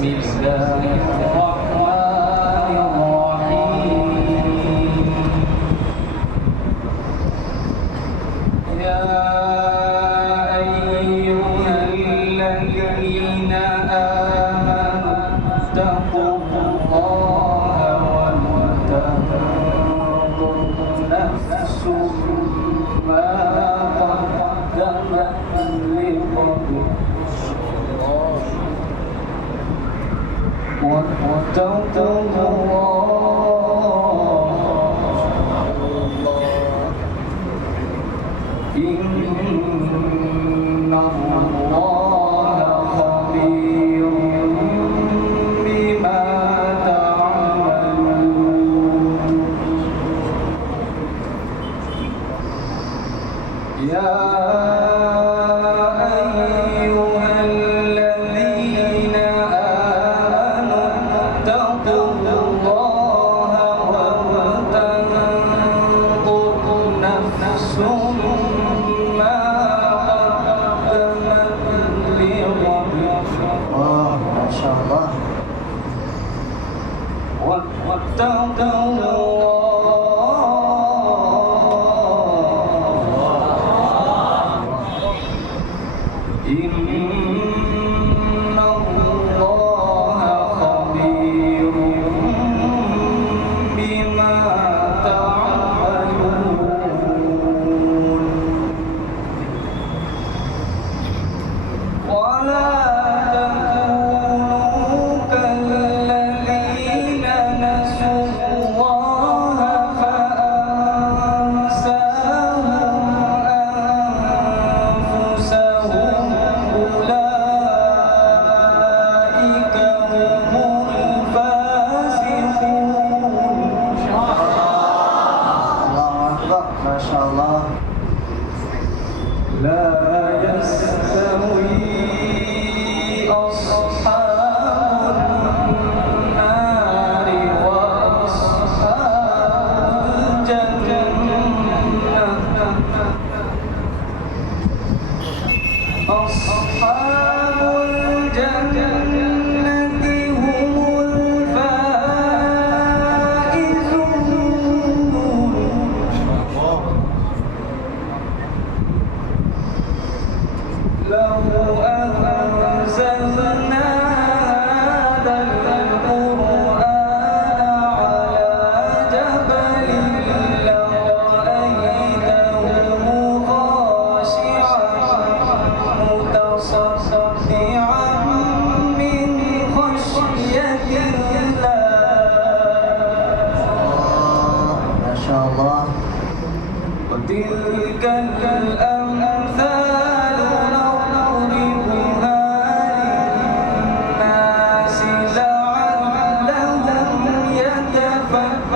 بسم الله الرحمن الرحيم يا أيها الذين آمنوا اتقوا الله ولتنظر نفس ما قدمت لغد واتقوا الله إن الله خبير بما تعملون يا وتلك الأمثال نضربها للناس لعلهم يتفكرون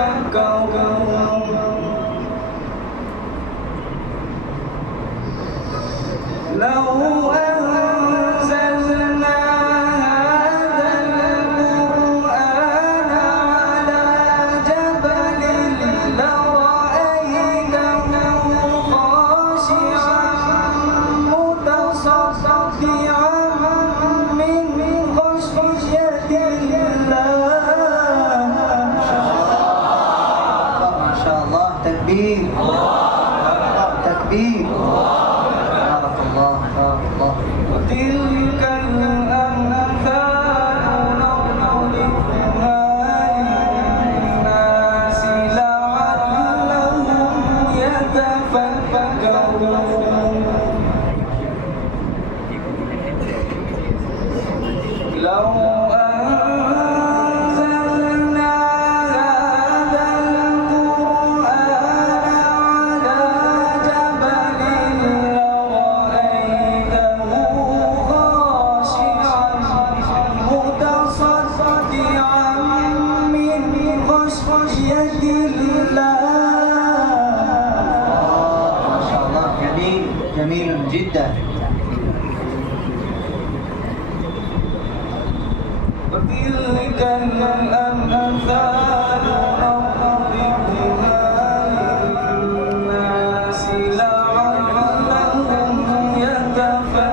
لو أنزلنا هذا القرآن على جبل لرأيته خاشعا متصدعا من خشية الله. ما شاء الله. تكبير تكبير. بارك الله بارك الله. وتلك الأمثال نضربها للناس لعلهم يتفكرون لو أنزلنا هذا القرآن على جبل لرأيته خاشعا متصدعا من خشية الله. ما شاء الله. جميل جميل جدا. وتلك الأمثال نضربها للناس لعلهم يتفكرون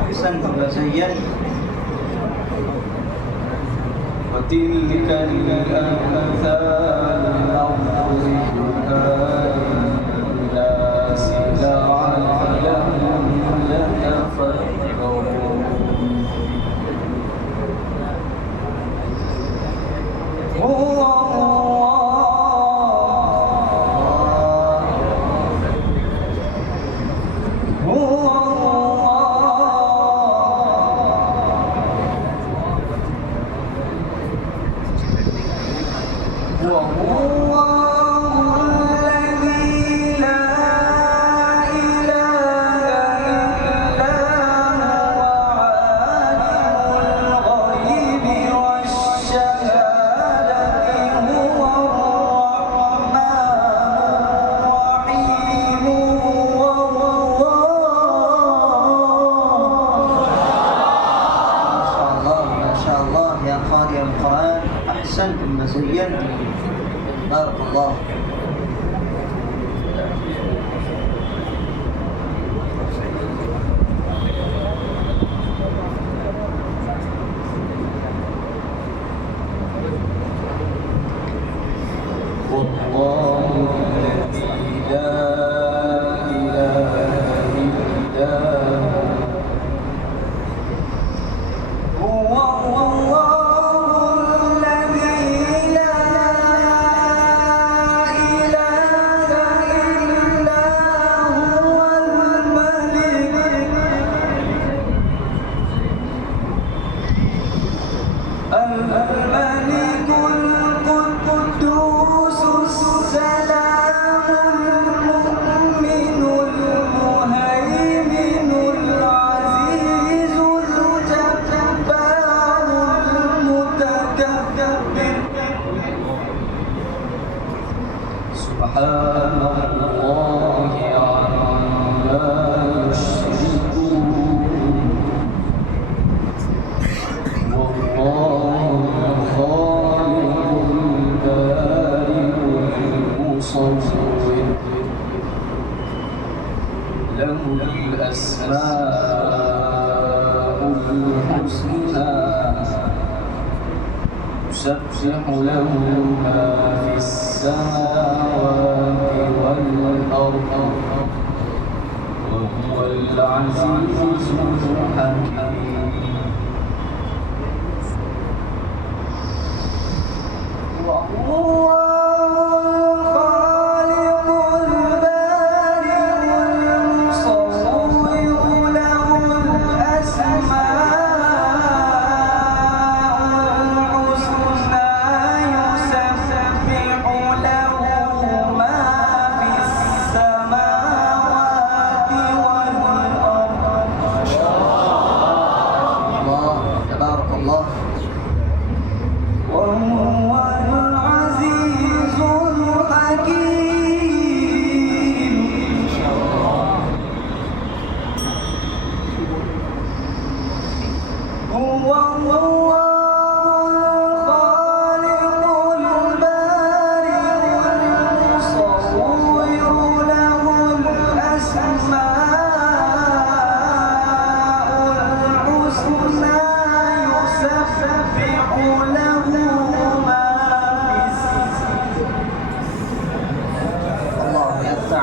أحسنتم وزينتم. وتلك الأمثال نضربها للناس لعلهم يتفكرون. أحسنتم وزينتم. بارك الله. والله الذي لا إله إلا هو الملك القدوس السلام المؤمن المهيمن العزيز الجبار المتكبر. سبحان الله عما يشركون. له الأسماء الحسنى يسبح له ما في السماوات والأرض وهو العزيز الحكيم. وهو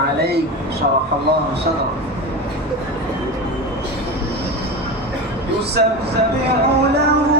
عليك شرح الله صدرك. يسبح له